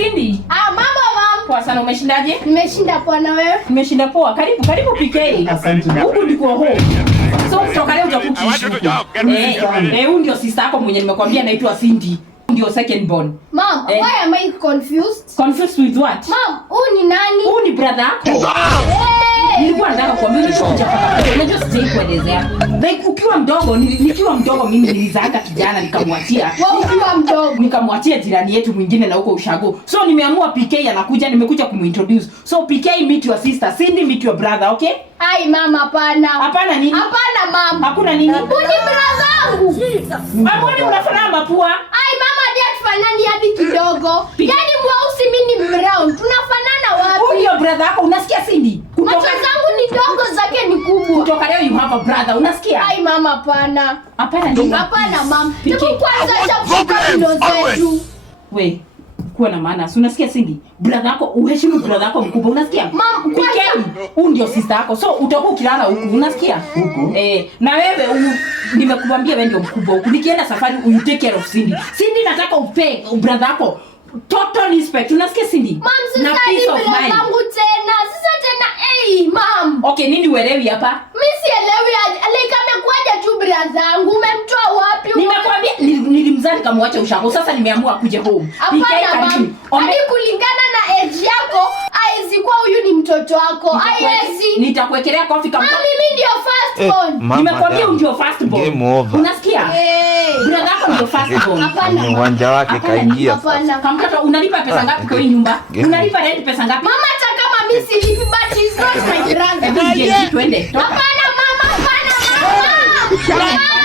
Cindy. Mambo mama. Poa sana, umeshindaje? Nimeshinda poa na wewe? Nimeshinda poa. Karibu PK. Asante. Huku ndiko home. So kutoka leo utakuishi huku. Huyu ndio sister yako mwenye nimekwambia anaitwa Cindy. Ndio second born. Mom, why am I confused? Confused with what? Mom, huyu ni nani? Huyu ni brother yako. Nilikuwa nataka kuambia unajua sijai kuelezea. Like ukiwa mdogo, nikiwa mdogo mimi nilizaka kijana nikamwachia. Wewe ukiwa mdogo Nikamwachia jirani yetu mwingine na huko ushago. So nimeamua PK anakuja, nimekuja kumintroduce. So PK meet your sister, Cindy meet your brother, okay? Ai mama, hapana. Hapana nini? Hapana mama. Hakuna nini? Huyu ni brother wangu. Mbona unafanana mapua? Ai mama, hadi tufanani hadi kidogo. Yaani mweusi mimi ni brown. Tunafanana wapi? Huyu ndio brother yako, unasikia Cindy? Macho zangu ni dogo, zake ni kubwa. Kutoka leo you have a brother, unasikia? Ai mama, hapana. Hapana nini? Hapana mama. Hebu kwanza acha kushika ndo zetu. We, kuwa na maana. Si unasikia Cindy? Brother yako, uheshimu brother yako mkubwa, unasikia? Mom, PK, huyu ndio sister yako. So utakuwa ukilala huku, unasikia? Huku. Na wewe nimekuambia wewe ndio mkubwa huku. Nikienda safari you take care of Cindy. Cindy nataka upe brother yako total respect. Unasikia Cindy? Mom, sasa ni brother wangu tena. Sasa tena mom. Okay, nini uelewi hapa? Mimi sielewi like amekuaje tu brother wangu. Umemtoa wapi? Nimekwambia nilimzaa nikamwacha ushago. Sasa nimeamua kuja home. Hapana mom. Hadi kulingana na age yako, haizi kuwa huyu ni mtoto wako. Haiwezi. Nitakuwekelea kofi kama mimi ndio first born. Nimekwambia ndio first born. Game over. Unasikia? Brother yako ndio first born. Hapana. Uwanja wake kaingia. Kama mtoto unalipa pesa ngapi kwa hii nyumba? Unalipa rent pesa ngapi? Mama hata kama mimi silipi but he's not my brother. Twende. Hapana mama, hapana mama.